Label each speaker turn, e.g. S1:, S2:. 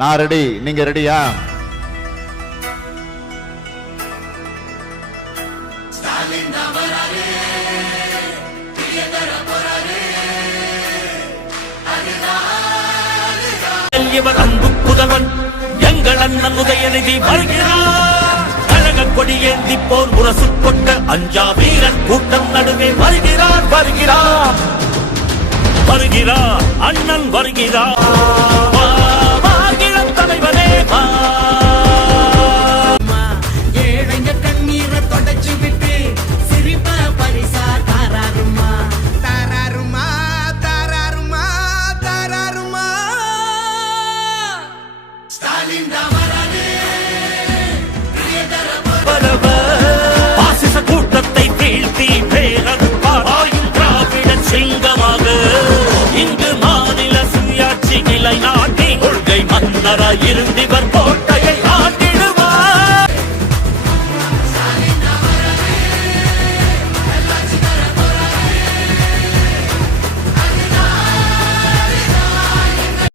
S1: நான் ரெடி நீங்க ரெடியா
S2: இவர் அன்பு புதவன் எங்கள் அண்ணன் உதயநிதி வருகிறார். கழக கொடியேந்தி போர் முரசு கொண்ட அஞ்சா வீரன் கூட்டம் நடுவே வருகிறார் வருகிறார். வருகிறார். அண்ணன் வருகிறார். கூட்டத்தை வீழ்த்தி பேரது ஆயும் திராவிட சிங்கமாக இங்கு மாநில சுயாட்சி நிலைநாட்டி கொள்கை மன்னராய் இருந்திவர் போட்ட